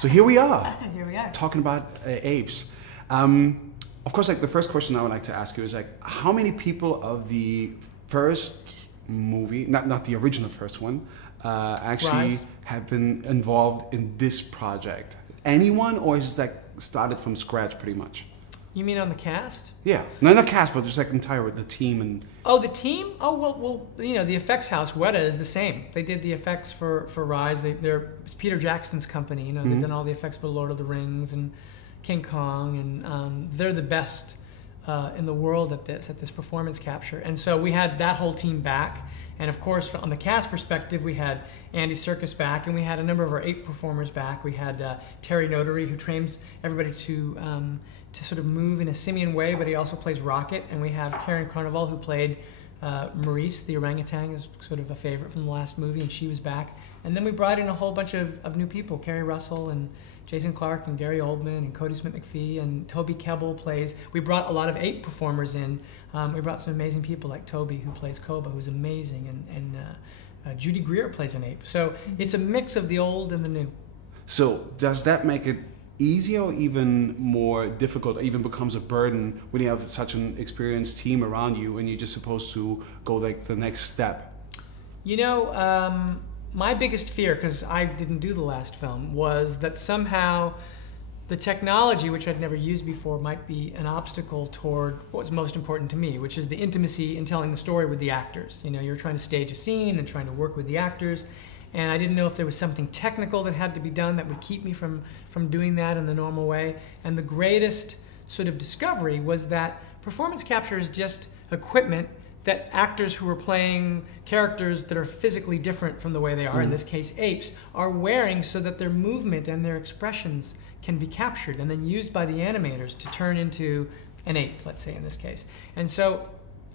So here we are. Here we are. Talking about apes. Of course, like the first question I would like to ask you is like, how many people of the first movie, not the original first one, actually have been involved in this project? Anyone, or is it like started from scratch pretty much? You mean on the cast? Yeah, not the cast, but just like the team and. Oh, the team? Oh well, you know, the effects house WETA is the same. They did the effects for Rise. It's Peter Jackson's company. You know, they've done all the effects for Lord of the Rings and King Kong, and they're the best in the world at this performance capture. And so we had that whole team back, and of course, on the cast perspective, we had Andy Serkis back, and we had a number of our ape performers back. We had Terry Notary, who trains everybody to sort of move in a simian way, but he also plays Rocket. And we have Karen Carnival, who played Maurice, the orangutan, is sort of a favorite from the last movie, and she was back. And then we brought in a whole bunch of new people, Kerry Russell and Jason Clarke and Gary Oldman and Cody Smith-McPhee, and Toby Kebbell plays. We brought a lot of ape performers in. We brought some amazing people like Toby, who plays Koba, who's amazing, and Judy Greer plays an ape. So it's a mix of the old and the new. So does that make it easier or even more difficult, or even becomes a burden when you have such an experienced team around you and you're just supposed to go like the next step? You know, my biggest fear, because I didn't do the last film, was that somehow the technology, which I'd never used before, might be an obstacle toward what's most important to me, which is the intimacy in telling the story with the actors. You know, you're trying to stage a scene and trying to work with the actors, and I didn't know if there was something technical that had to be done that would keep me from doing that in the normal way. And the greatest sort of discovery was that performance capture is just equipment that actors who are playing characters that are physically different from the way they are, in this case apes, are wearing so that their movement and their expressions can be captured and then used by the animators to turn into an ape, let's say in this case. And so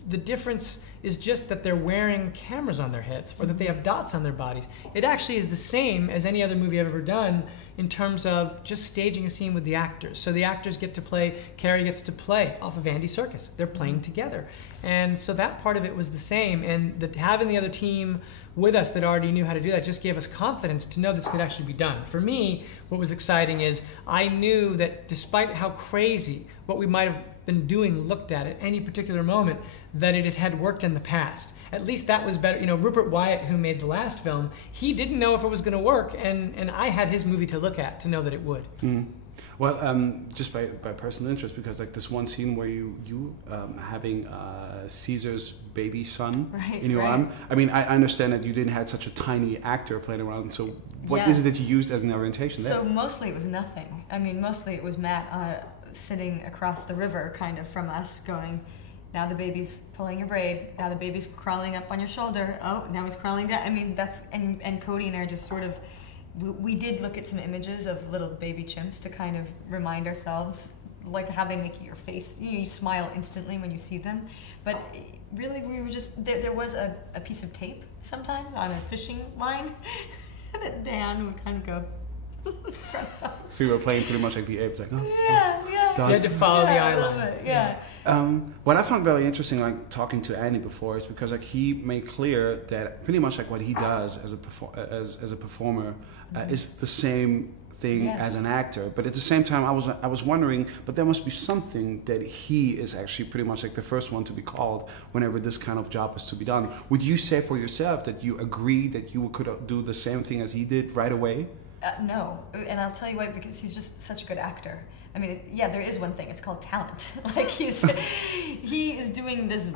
the difference is just that they're wearing cameras on their heads or that they have dots on their bodies. It actually is the same as any other movie I've ever done in terms of just staging a scene with the actors. So the actors get to play, Keri gets to play off of Andy Serkis. They're playing together. And so that part of it was the same. And having the other team with us that already knew how to do that just gave us confidence to know this could actually be done. For me, what was exciting is I knew that despite how crazy what we might have been doing looked at any particular moment, that it had worked in the past. At least that was better. You know, Rupert Wyatt, who made the last film, he didn't know if it was going to work, and I had his movie to look at to know that it would. Well, just by personal interest, because like this one scene where you having Caesar's baby son in your arm. I mean, I understand that you didn't have such a tiny actor playing around. So what is it that you used as an orientation there? So mostly it was nothing. I mean, mostly it was Matt sitting across the river, kind of from us, going, now the baby's pulling your braid, now the baby's crawling up on your shoulder, oh, now he's crawling down. I mean, that's, and Cody and I are just sort of, we did look at some images of little baby chimps to kind of remind ourselves, like how they make your face, you smile instantly when you see them. But really, we were just, there was a piece of tape sometimes on a fishing line that Dan would kind of go, so you were playing pretty much like the apes, like, oh, You had to follow the eye line. What I found very interesting, like talking to Andy before, is because like he made clear that pretty much like what he does as a performer is the same thing as an actor. But at the same time, I was wondering, but there must be something that he is actually pretty much like the first one to be called whenever this kind of job is to be done. Would you say for yourself that you agree that you could do the same thing as he did right away? No, and I'll tell you why, because he's just such a good actor. I mean, there is one thing, it's called talent. Like he is doing this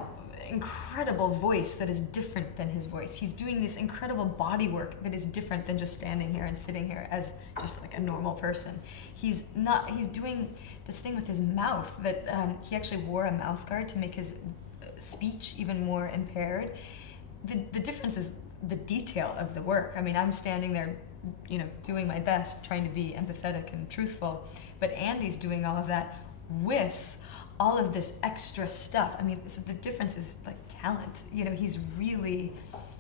incredible voice that is different than his voice. He's doing this incredible body work that is different than just standing here and sitting here as just like a normal person. He's doing this thing with his mouth that he actually wore a mouth guard to make his speech even more impaired. The difference is the detail of the work. I mean, I'm standing there, you know, doing my best, trying to be empathetic and truthful, but Andy's doing all of that with all of this extra stuff. I mean, so the difference is like talent. You know, he's really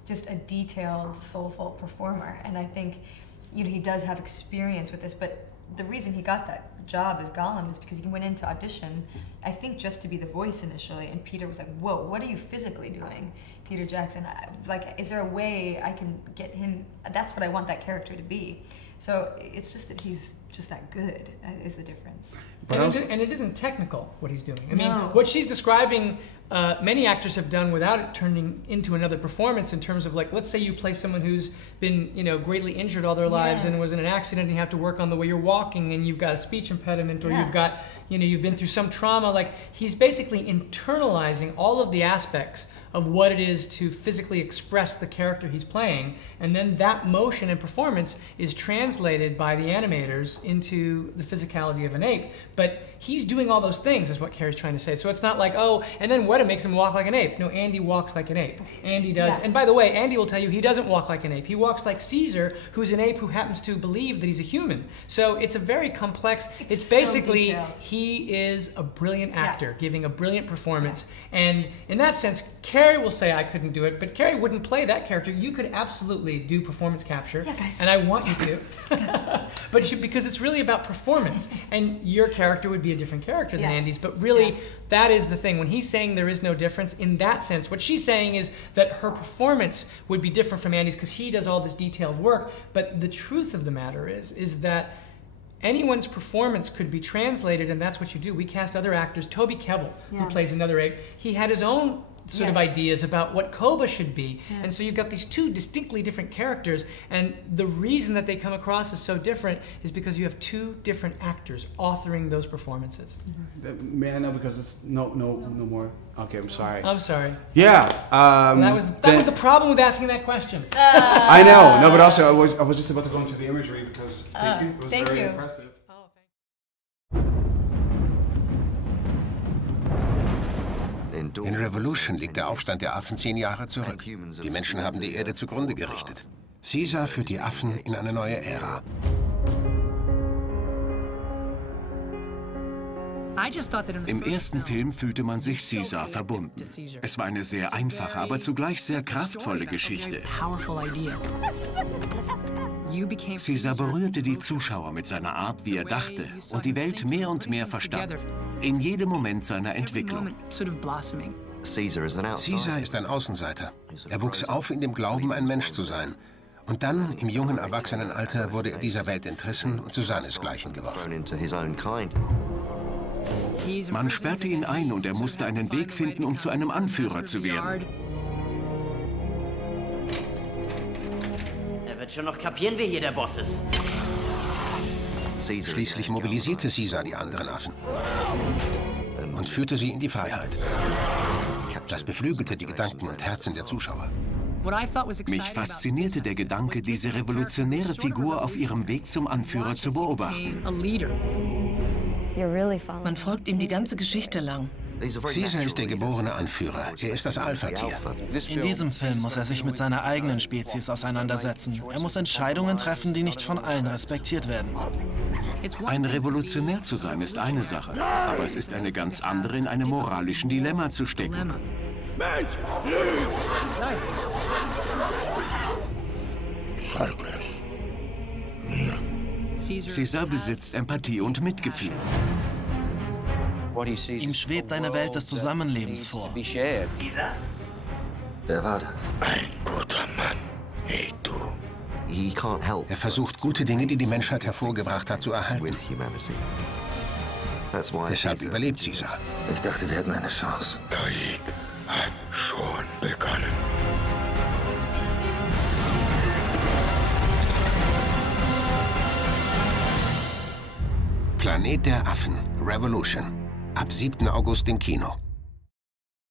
just a detailed, soulful performer, and I think, you know, he does have experience with this, but the reason he got that job as Gollum is because he went into audition, I think, just to be the voice initially, and Peter was like, whoa, what are you physically doing, Peter Jackson? Like, is there a way I can get him, that's what I want that character to be. So it's just that he's just that good is the difference. And it isn't technical what he's doing. I mean, what she's describing, many actors have done without it turning into another performance. In terms of, like, let's say you play someone who's been, greatly injured all their lives and was in an accident, and you have to work on the way you're walking, and you've got a speech impediment, or you've got, you've been through some trauma. Like, he's basically internalizing all of the aspects of what it is to physically express the character he's playing, and then that motion and performance is translated by the animators into the physicality of an ape. But he's doing all those things, is what Keri's trying to say. So it's not like, oh, and then WETA makes him walk like an ape. No, Andy walks like an ape. Andy does. And by the way, Andy will tell you he doesn't walk like an ape. He walks like Caesar, who's an ape who happens to believe that he's a human. So it's a very complex, it's basically, so he is a brilliant actor giving a brilliant performance. And in that sense, Keri will say I couldn't do it, but Keri wouldn't play that character. You could absolutely do performance capture, and I want you to. But because it's really about performance, and your character would be a different character than Andy's, but really that is the thing. When he's saying there is no difference, in that sense, what she's saying is that her performance would be different from Andy's because he does all this detailed work, but the truth of the matter is that anyone's performance could be translated, and that's what you do. We cast other actors. Toby Kebbell, who plays another ape, he had his own sort of ideas about what Koba should be. And so you've got these two distinctly different characters, and the reason that they come across as so different is because you have two different actors authoring those performances. May I know, because it's no more. Okay, I'm sorry. I'm sorry. Yeah. That was the problem with asking that question. I know. No, but also I was just about to go into the imagery because thank you. It was very impressive. In Revolution liegt der Aufstand der Affen 10 Jahre zurück. Die Menschen haben die Erde zugrunde gerichtet. Caesar führt die Affen in eine neue Ära. Im ersten Film fühlte man sich Caesar verbunden. Es war eine sehr einfache, aber zugleich sehr kraftvolle Geschichte. Caesar berührte die Zuschauer mit seiner Art, wie er dachte, und die Welt mehr und mehr verstand. In jedem Moment seiner Entwicklung. Caesar ist ein Außenseiter. Er wuchs auf in dem Glauben, ein Mensch zu sein. Und dann, im jungen Erwachsenenalter, wurde er dieser Welt entrissen und zu seinesgleichen geworfen. Man sperrte ihn ein und er musste einen Weg finden, um zu einem Anführer zu werden. Er wird schon noch kapieren, wer hier der Boss ist. Schließlich mobilisierte Caesar die anderen Affen und führte sie in die Freiheit. Das beflügelte die Gedanken und Herzen der Zuschauer. Mich faszinierte der Gedanke, diese revolutionäre Figur auf ihrem Weg zum Anführer zu beobachten. Man folgt ihm die ganze Geschichte lang. Caesar ist der geborene Anführer. Er ist das Alpha-Tier. In diesem Film muss er sich mit seiner eigenen Spezies auseinandersetzen. Er muss Entscheidungen treffen, die nicht von allen respektiert werden. Ein Revolutionär zu sein ist eine Sache, aber es ist eine ganz andere, in einem moralischen Dilemma zu stecken. Mensch, lügt! Zeig es mir. Caesar besitzt Empathie und Mitgefühl. Ihm schwebt eine Welt des Zusammenlebens vor. Caesar? Wer war das? Ein guter Mann, wie du. Er versucht, gute Dinge, die die Menschheit hervorgebracht hat, zu erhalten. Deshalb überlebt Caesar. Ich dachte, wir hätten eine Chance. Krieg hat schon begonnen. Planet der Affen, Revolution. Ab 7. August im Kino.